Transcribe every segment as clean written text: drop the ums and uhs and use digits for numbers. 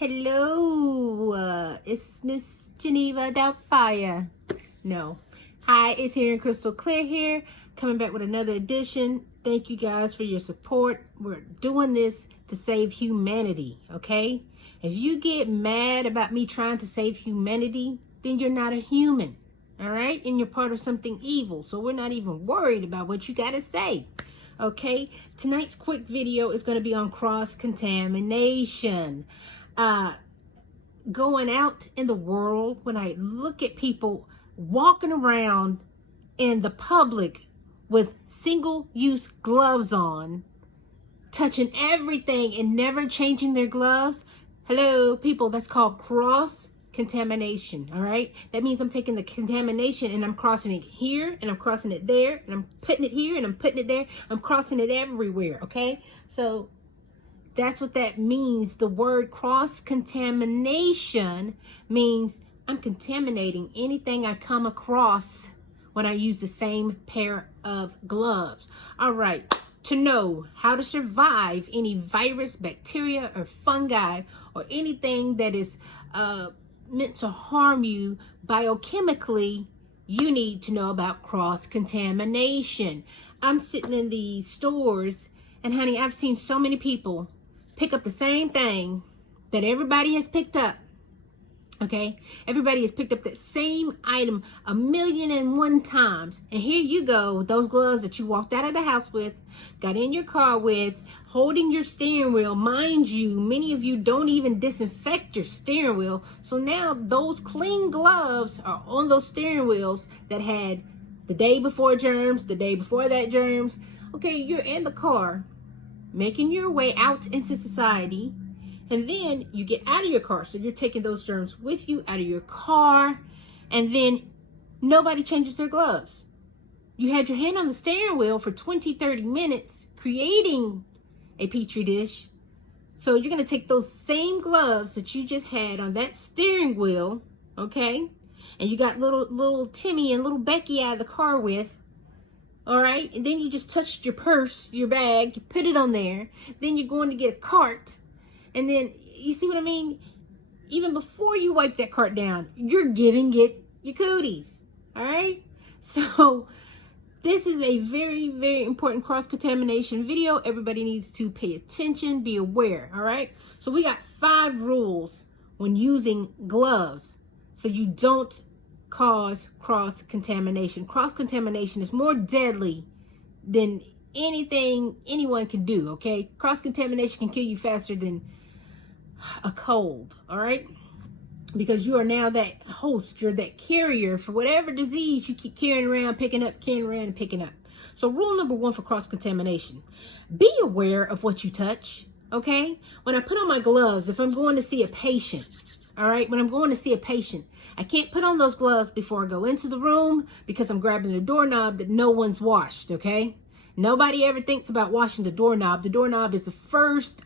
Hello, it's Miss Geneva Doubtfire. No. Hi, it's here in Crystal Clear here, coming back with another edition. Thank you guys for your support. We're doing this to save humanity, okay? If you get mad about me trying to save humanity, then you're not a human, all right? And you're part of something evil, so we're not even worried about what you got to say. Okay, tonight's quick video is going to be on cross-contamination. Going out in the world, when I look at people walking around in the public with single-use gloves on, touching everything and never changing their gloves, hello, people, that's called cross-contamination, all right? That means I'm taking the contamination and I'm crossing it here and I'm crossing it there and I'm putting it here and I'm putting it there. I'm crossing it everywhere, okay? So that's what that means. The word cross-contamination means I'm contaminating anything I come across when I use the same pair of gloves. All right, to know how to survive any virus, bacteria, or fungi, or anything that is meant to harm you biochemically, you need to know about cross-contamination. I'm sitting in the stores, and honey, I've seen so many people pick up the same thing that everybody has picked up. Okay, everybody has picked up that same item 1,000,001 times. And here you go, those gloves that you walked out of the house with, got in your car with, holding your steering wheel. Mind you, many of you don't even disinfect your steering wheel. So now those clean gloves are on those steering wheels that had the day before germs, the day before that germs. Okay, you're in the car, making your way out into society. And then you get out of your car. So you're taking those germs with you out of your car. And then nobody changes their gloves. You had your hand on the steering wheel for 20, 30 minutes creating a petri dish. So you're going to take those same gloves that you just had on that steering wheel, okay? And you got little Timmy and little Becky out of the car with. All right? And then you just touched your purse, your bag, you put it on there. Then you're going to get a cart. And then, you see what I mean? Even before you wipe that cart down, you're giving it your cooties. All right? So, this is a very, very important cross-contamination video. Everybody needs to pay attention, be aware. All right? So, we got 5 rules when using gloves so you don't cause cross-contamination. Cross-contamination is more deadly than anything anyone can do, okay? Cross-contamination can kill you faster than a cold, all right? Because you are now that host, you're that carrier for whatever disease you keep carrying around, picking up, carrying around, and picking up. So rule number 1 for cross-contamination, be aware of what you touch, okay? When I put on my gloves, if I'm going to see a patient, all right, when I'm going to see a patient, I can't put on those gloves before I go into the room because I'm grabbing a doorknob that no one's washed, okay? Nobody ever thinks about washing the doorknob. The doorknob is the first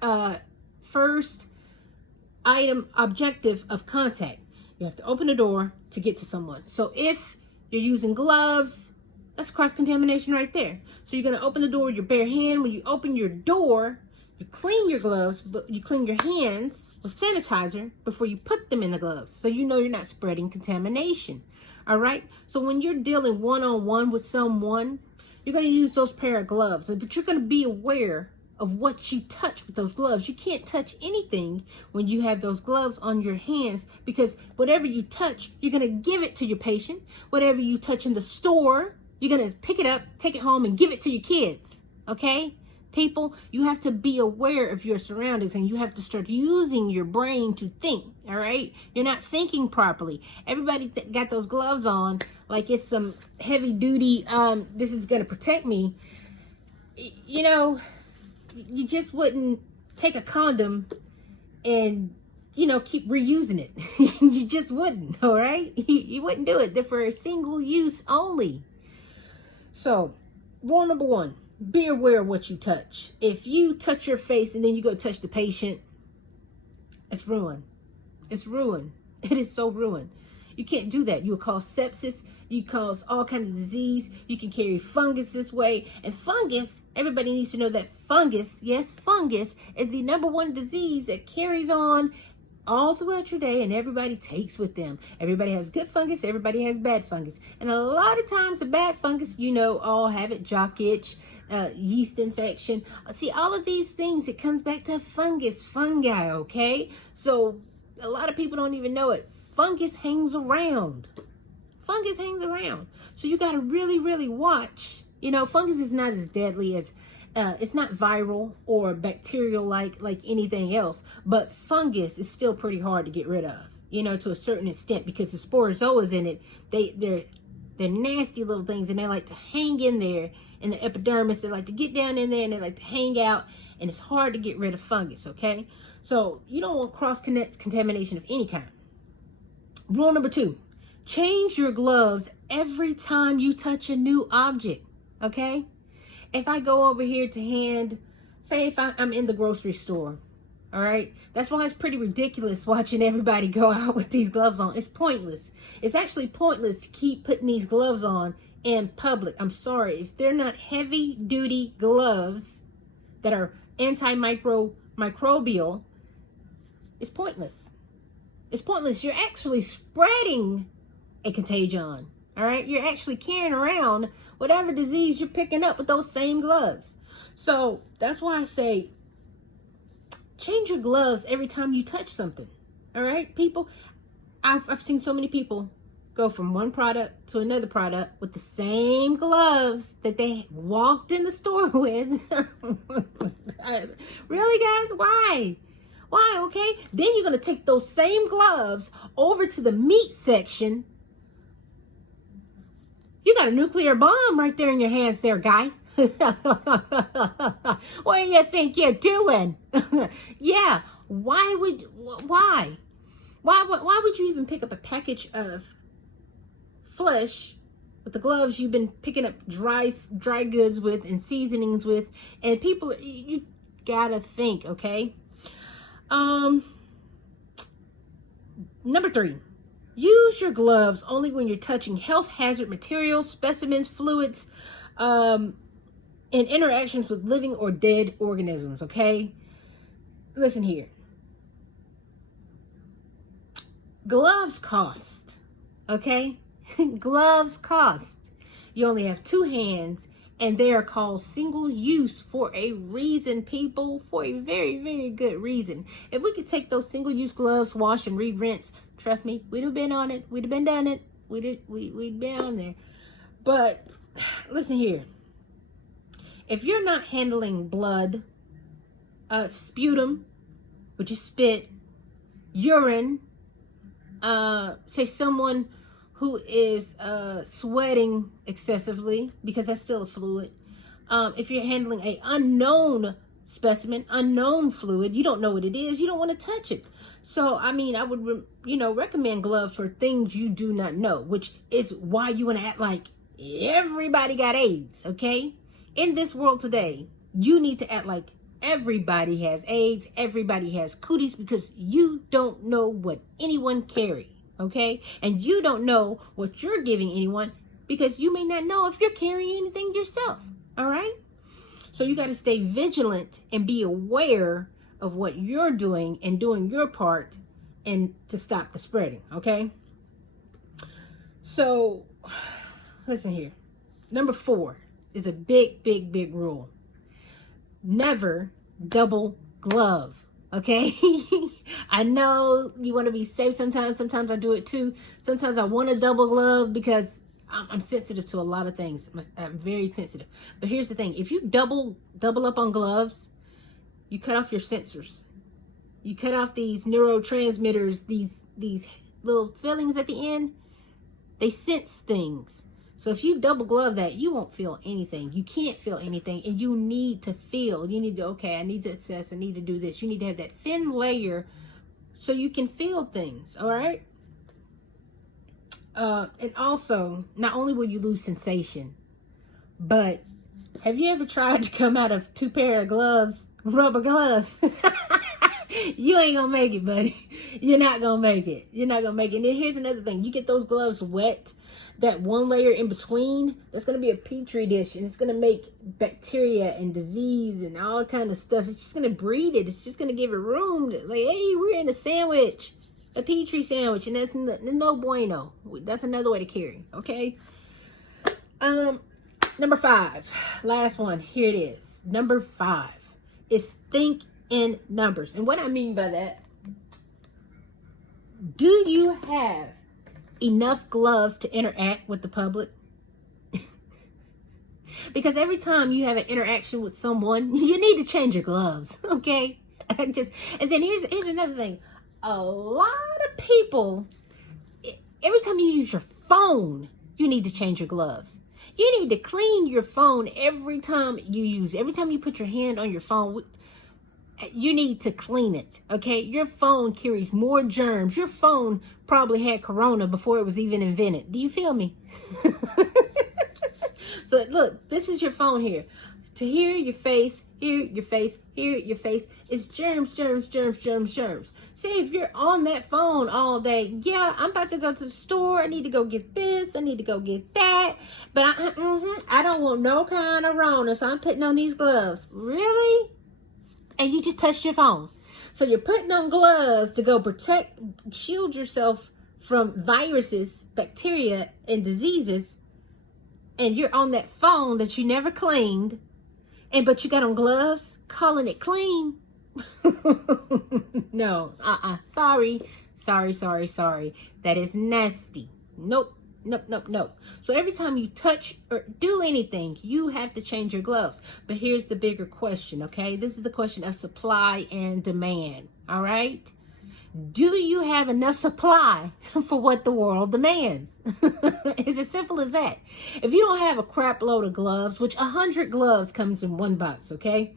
item objective of contact. You have to open the door to get to someone. So if you're using gloves, that's cross-contamination right there. So you're going to open the door with your bare hand. When you open your door, you clean your gloves, but you clean your hands with sanitizer before you put them in the gloves. So you know you're not spreading contamination. All right? So when you're dealing one-on-one with someone, you're going to use those pair of gloves, but you're going to be aware of what you touch with those gloves. You can't touch anything when you have those gloves on your hands because whatever you touch, you're going to give it to your patient. Whatever you touch in the store, you're going to pick it up, take it home, and give it to your kids, okay? People, you have to be aware of your surroundings and you have to start using your brain to think, all right? You're not thinking properly. Everybody got those gloves on like it's some heavy duty, this is going to protect me. You know, you just wouldn't take a condom and, you know, keep reusing it. You just wouldn't, all right? You wouldn't do it. They're for a single use only. So, rule number 1, be aware of what you touch. If you touch your face and then you go touch the patient, it's ruined. It's ruined. It is so ruined. You can't do that. You'll cause sepsis. You cause all kinds of disease. You can carry fungus this way. And fungus, everybody needs to know that fungus, yes, fungus is the #1 disease that carries on all throughout your day, and everybody takes with them. Everybody has good fungus, everybody has bad fungus. And a lot of times the bad fungus, all have it: jock itch, yeast infection. See, all of these things, it comes back to fungi, okay? So a lot of people don't even know it. Fungus hangs around. Fungus hangs around. So you got to really, really watch. Fungus is not as deadly as it's not viral or bacterial like anything else, but fungus is still pretty hard to get rid of, to a certain extent, because the sporozoas in it, they're nasty little things, and they like to hang in there in the epidermis. They like to get down in there, and they like to hang out, and it's hard to get rid of fungus, okay? So you don't want cross-contamination of any kind. Rule number 2, change your gloves every time you touch a new object, okay? If I go over here to hand, say if I'm in the grocery store, all right? That's why it's pretty ridiculous watching everybody go out with these gloves on. It's pointless. It's actually pointless to keep putting these gloves on in public. I'm sorry. If they're not heavy-duty gloves that are antimicrobial, it's pointless. It's pointless. You're actually spreading a contagion. All right, you're actually carrying around whatever disease you're picking up with those same gloves. So that's why I say change your gloves every time you touch something. All right, people, I've seen so many people go from one product to another product with the same gloves that they walked in the store with. Really, guys? Why? Why? Okay, then you're going to take those same gloves over to the meat section. You got a nuclear bomb right there in your hands there, guy. What do you think you're doing? Yeah, why would you even pick up a package of flesh with the gloves you've been picking up dry goods with and seasonings with? And people, you gotta think, okay? Number 3. Use your gloves only when you're touching health hazard materials, specimens, fluids, and interactions with living or dead organisms, okay? Listen here. Gloves cost, okay? Gloves cost. You only have 2 hands, and they are called single use for a reason, people, for a very, very good reason. If we could take those single use gloves, wash and re-rinse, trust me, we'd have been on it. We'd have been done it. We'd been on there. But listen here. If you're not handling blood, sputum, which is spit, urine, say someone who is sweating excessively, because that's still a fluid. If you're handling a unknown specimen, unknown fluid, you don't know what it is, you don't want to touch it. So, I mean, I would, recommend gloves for things you do not know, which is why you want to act like everybody got AIDS, okay? In this world today, you need to act like everybody has AIDS, everybody has cooties, because you don't know what anyone carries. Okay, and you don't know what you're giving anyone, because you may not know if you're carrying anything yourself. All right, so you got to stay vigilant and be aware of what you're doing and doing your part and to stop the spreading. Okay, so listen here. Number 4 is a big rule. Never double glove. Okay, I know you want to be safe sometimes. Sometimes I do it too. Sometimes I want a double glove because I'm sensitive to a lot of things. I'm very sensitive. But here's the thing. If you double up on gloves, you cut off your sensors. You cut off these neurotransmitters, these little fillings at the end. They sense things. So if you double glove that, you won't feel anything. You can't feel anything, and you need to feel. You need to, okay, I need to assess, I need to do this. You need to have that thin layer so you can feel things, all right? And also, not only will you lose sensation, but have you ever tried to come out of 2 pair of gloves, rubber gloves? You ain't gonna make it, buddy. You're not gonna make it. You're not gonna make it. And then here's another thing. You get those gloves wet. that one layer in between, that's going to be a petri dish, and it's going to make bacteria and disease and all kind of stuff. It's just going to breed it. It's just going to give it room to, like, hey, we're in a sandwich, a petri sandwich, and that's no bueno. That's another way to carry, okay? Number 5, last one. Here it is. Number 5 is think in numbers. And what I mean by that, do you have enough gloves to interact with the public? Because every time you have an interaction with someone, you need to change your gloves, okay? And then here's another thing. A lot of people, every time you use your phone, you need to change your gloves. You need to clean your phone every time you use it. Every time you put your hand on your phone, you need to clean it, okay? Your phone carries more germs. Your phone probably had corona before it was even invented. Do you feel me? So look, this is your phone here. To hear your face, hear your face, hear your face, it's germs, germs, germs, germs, germs. See, if you're on that phone all day, yeah, I'm about to go to the store. I need to go get this. I need to go get that. But I don't want no kind of Rona, so I'm putting on these gloves. Really? And you just touched your phone. So you're putting on gloves to go shield yourself from viruses, bacteria, and diseases. And you're on that phone that you never cleaned. But you got on gloves, calling it clean. No, sorry. That is nasty. Nope. So every time you touch or do anything, you have to change your gloves. But here's the bigger question, okay? This is the question of supply and demand, all right? Do you have enough supply for what the world demands? It's as simple as that. If you don't have a crap load of gloves, which 100 gloves comes in one box, okay?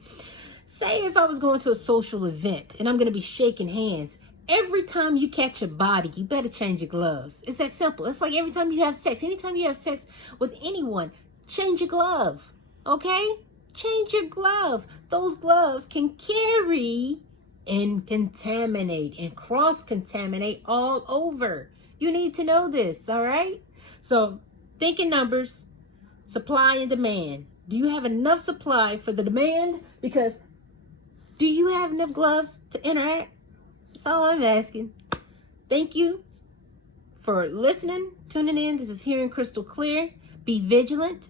Say if I was going to a social event and I'm going to be shaking hands, every time you catch a body, you better change your gloves. It's that simple. It's like every time you have sex. Anytime you have sex with anyone, change your glove, okay? Change your glove. Those gloves can carry and contaminate and cross-contaminate all over. You need to know this, all right? So think in numbers, supply and demand. Do you have enough supply for the demand? Because do you have enough gloves to interact? That's all I'm asking. Thank you for listening, tuning in. This is Hearing Crystal Clear. Be vigilant.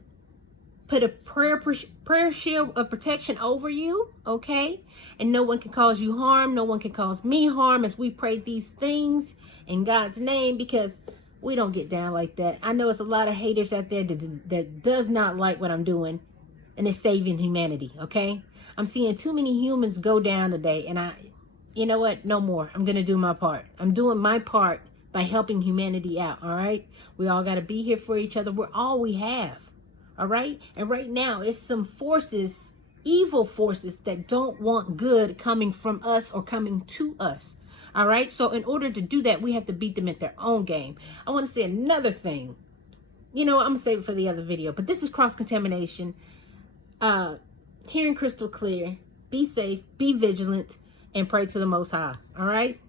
Put a prayer shield of protection over you, okay? And no one can cause you harm. No one can cause me harm as we pray these things in God's name, because we don't get down like that. I know it's a lot of haters out there that does not like what I'm doing, and it's saving humanity, okay? I'm seeing too many humans go down today, and you know what? No more. I'm going to do my part. I'm doing my part by helping humanity out, all right? We all got to be here for each other. We're all we have. All right. And right now, it's some forces, evil forces that don't want good coming from us or coming to us. All right. So in order to do that, we have to beat them at their own game. I want to say another thing. You know, I'm going to save it for the other video. But this is cross-contamination. Hearing crystal clear. Be safe. Be vigilant. And pray to the Most High. All right.